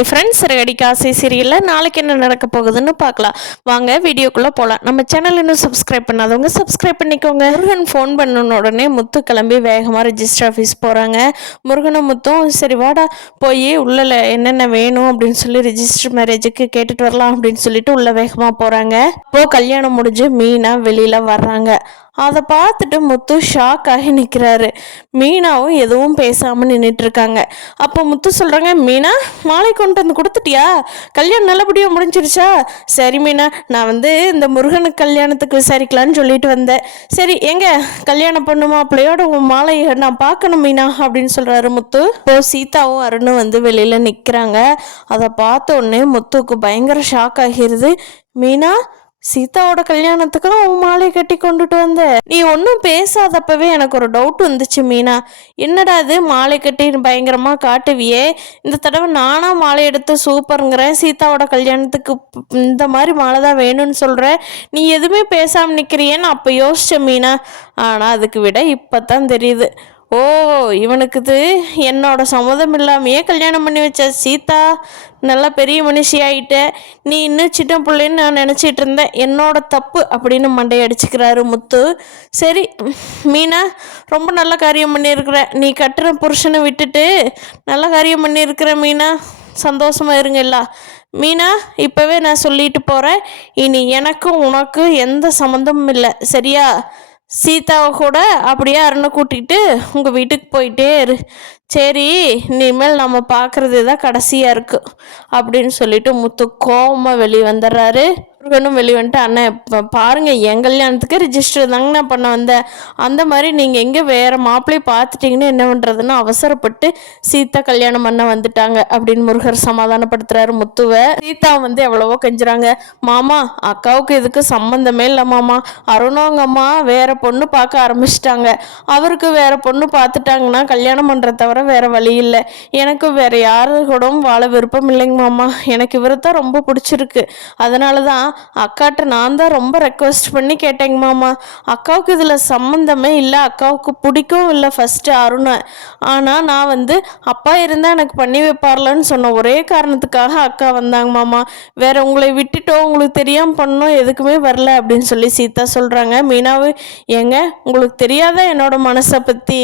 Hi friends, ready Kashi சீரியலில் நாளைக்கு என்ன நடக்க போகுதுன்னு பார்க்கலாம். வாங்க வீடியோக்குள்ளே போகலாம். நம்ம சேனல் இன்னும் சப்ஸ்கிரைப் பண்ணாதவங்க சப்ஸ்கிரைப் பண்ணிக்கோங்க. முருகன் ஃபோன் பண்ண உடனே முத்து கிளம்பி வேகமாக ரெஜிஸ்டர் ஆஃபீஸ் போகிறாங்க. முருகனும் முத்தும் சரி வாடா போய் உள்ள என்னென்ன வேணும் அப்படின்னு சொல்லி ரெஜிஸ்டர் மேரேஜுக்கு கேட்டுட்டு வரலாம் அப்படின்னு சொல்லிட்டு உள்ள வேகமாக போகிறாங்க. அப்போது கல்யாணம் முடிஞ்சு மீனா வெளியில் வர்றாங்க. அதை பார்த்துட்டு முத்து ஷாக் ஆகி நிற்கிறாரு. மீனாவும் எதுவும் பேசாமல் நின்றுட்டு இருக்காங்க. அப்போ முத்து சொல்கிறாங்க, மீனா மாலை கொண்டு வந்து கொடுத்துட்டியா? கல்யாணம் நல்லபடியாக முடிஞ்சிருச்சா? சரி மீனா, நான் இந்த முருகனுக்கு கல்யாணத்துக்கு விசாரிக்கலான்னு சொல்லிட்டு வந்தேன். சரி எங்க கல்யாணம் பொண்ணு மாப்பிள்ளையோட உன் மாலையை நான் பார்க்கணும் மீனா அப்படின்னு சொல்கிறாரு முத்து. இப்போ சீதாவும் அருணும் வெளியில் நிற்கிறாங்க. அதை பார்த்த உடனே முத்துக்கு பயங்கர ஷாக் ஆகிருது. மீனா, சீதாவோட கல்யாணத்துக்கு உன் மாலையை கட்டி கொண்டுட்டு வந்த, நீ ஒன்றும் பேசாதப்பவே எனக்கு ஒரு டவுட் வந்துச்சு மீனா. என்னடா இது மாலை கட்டி பயங்கரமா காட்டுவியே, இந்த தடவை நானா மாலை எடுத்து சூப்பருங்கிறேன், சீதாவோட கல்யாணத்துக்கு இந்த மாதிரி மாலை தான் வேணும்னு சொல்ற, நீ எதுவுமே பேசாம நிற்கிறியேன்னு அப்போ யோசிச்ச மீனா. ஆனால் அதுக்கு விட இப்போத்தான் தெரியுது, ஓ இவனுக்கு என்னோட சம்மதம் இல்லாமையே கல்யாணம் பண்ணி வச்ச. சீதா நல்லா பெரிய மனுஷி ஆகிட்ட, நீ இன்னும் சின்ன பிள்ளைன்னு நான் நினச்சிட்டு இருந்தேன், என்னோட தப்பு அப்படின்னு மண்டையை அடிச்சுக்கிறாரு முத்து. சரி மீனா, ரொம்ப நல்ல காரியம் பண்ணியிருக்கிற, நீ கட்டுற புருஷனை விட்டுட்டு நல்ல காரியம் பண்ணியிருக்கிற மீனா, சந்தோஷமாக இருங்கல்ல மீனா. இப்போவே நான் சொல்லிட்டு போகிறேன், இனி எனக்கும் உனக்கும் எந்த சம்மந்தமும் இல்லை, சரியா? சீதாவை கூட அப்படியே அருணை கூட்டிகிட்டு உங்கள் வீட்டுக்கு போயிட்டே இரு. சரி, இனிமேல் நம்ம பார்க்குறது தான் கடைசியாக இருக்குது அப்படின்னு சொல்லிட்டு முத்து கோபமாக வெளியே வந்துடுறாரு. முருகனும் வெளியே வந்துட்டு, அண்ணன் இப்போ பாருங்கள், என் கல்யாணத்துக்கு ரிஜிஸ்டர் தாங்க நான் பண்ண வந்தேன், அந்த மாதிரி நீங்கள் எங்கே வேறு மாப்பிள்ளையை பார்த்துட்டிங்கன்னு என்ன பண்ணுறதுன்னு அவசரப்பட்டு சீதா கல்யாணம் பண்ண வந்துட்டாங்க அப்படின்னு முருகர் சமாதானப்படுத்துகிறாரு முத்துவை. சீதா எவ்வளவோ கெஞ்சுறாங்க, மாமா அக்காவுக்கு இதுக்கு சம்மந்தமே இல்லை மாமா, அருணவங்க அம்மா வேற பொண்ணு பார்க்க ஆரம்பிச்சிட்டாங்க, அவருக்கு வேற பொண்ணு பார்த்துட்டாங்கன்னா கல்யாணம் பண்ணுற தவிர வேற வழி இல்லை, எனக்கு வேற யாரு கூடவும் வாழ விருப்பம் இல்லைங்க மாமா, எனக்கு இவரை தான் ரொம்ப பிடிச்சிருக்கு, அதனால தான் அக்காட்ட நான் தான் ரொம்ப ரெக்வஸ்ட் பண்ணி கேட்டேங்க மாமா, அக்காவுக்கு இதில் சம்மந்தமே இல்லை, அக்காவுக்கு பிடிக்கவும் இல்லை ஃபஸ்ட்டு அருணை, ஆனால் நான் அப்பா இருந்தால் எனக்கு பண்ணி வைப்பார்லன்னு சொன்ன ஒரே காரணத்துக்காக அக்கா வந்தாங்க மாமா, வேற உங்களை விட்டுட்டோம், உங்களுக்கு தெரியாமல் பண்ணோம், எதுக்குமே வரல அப்படின்னு சொல்லி சீதா சொல்கிறாங்க. மீனாவு, ஏங்க உங்களுக்கு தெரியாத என்னோட மனசை பற்றி,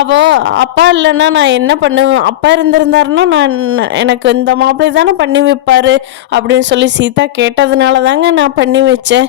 அவோ அப்பா இல்லைன்னா நான் என்ன பண்ணுவேன், அப்பா இருந்திருந்தாருன்னா நான் எனக்கு இந்த மாப்பிள்ளை தானே பண்ணி வைப்பார் அப்படின்னு சொல்லி சீதா கேட்டதுனால தாங்க நான் பண்ணி வச்சேன்,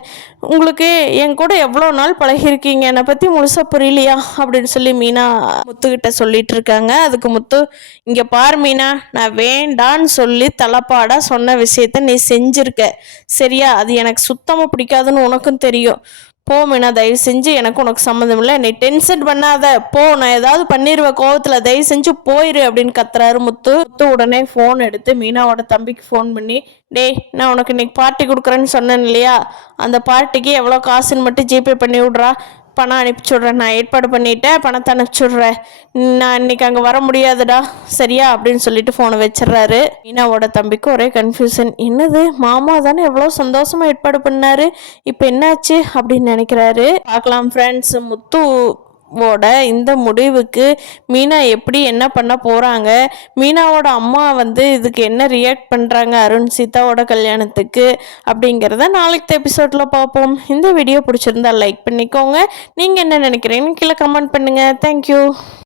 உங்களுக்கு என் கூட எவ்வளோ நாள் பழகிருக்கீங்க, என்னை பற்றி முழுசாக புரியலையா அப்படின்னு சொல்லி மீனா முத்துக்கிட்ட சொல்லிட்டு இருக்காங்க. அதுக்கு முத்து, இங்கே பார் மீனா, நான் வேண்டான்னு சொல்லி தலப்பாடாக சொன்ன விஷயத்த நீ செஞ்சுருக்க, சரியா? அது எனக்கு சுத்தமாக பிடிக்காதுன்னு உனக்கும் தெரியும், போ மீனா, தயவு செஞ்சு எனக்கு உனக்கு சம்மந்தம் இல்லை, நீ டென்ஷன் பண்ணாத, போ, நான் ஏதாவது பண்ணிடுவேன் கோவத்தில், தயவு செஞ்சு போயிரு அப்படின்னு கத்துறாரு முத்து. முத்து உடனே ஃபோன் எடுத்து மீனாவோட தம்பிக்கு ஃபோன் பண்ணி, டேய் நான் உனக்கு இன்னைக்கு பார்ட்டி கொடுக்குறேன்னு சொன்னேன் இல்லையா, அந்த பார்ட்டிக்கு எவ்வளோ காசுன்னு மட்டும் ஜிபே பண்ணி விட்றா, பணம் அனுப்பிச்சி விட்றேன், நான் ஏற்பாடு பண்ணிட்டேன், பணத்தை அனுப்பிச்சி விட்றேன், நான் இன்னைக்கு அங்கே வர முடியாதுடா சரியா அப்படின்னு சொல்லிட்டு ஃபோனை வச்சிடறாரு. மீனாவோட தம்பிக்கு ஒரே கன்ஃபியூஷன், என்னது மாமா தானே எவ்வளோ சந்தோஷமாக ஏற்பாடு பண்ணாரு, இப்போ என்னாச்சு அப்படின்னு நினைக்கிறாரு. பார்க்கலாம் ஃப்ரெண்ட்ஸ், இந்த முடிவுக்கு மீனா எப்படி என்ன பண்ண போகிறாங்க, மீனாவோட அம்மா இதுக்கு என்ன ரியாக்ட் பண்ணுறாங்க அருண் சீதாவோட கல்யாணத்துக்கு அப்படிங்கிறத நாளைக்கு எபிசோடில் பார்ப்போம். இந்த வீடியோ பிடிச்சிருந்தா லைக் பண்ணிக்கோங்க, நீங்கள் என்ன நினைக்கிறீங்கன்னு கீழே கமெண்ட் பண்ணுங்கள். தேங்க்யூ.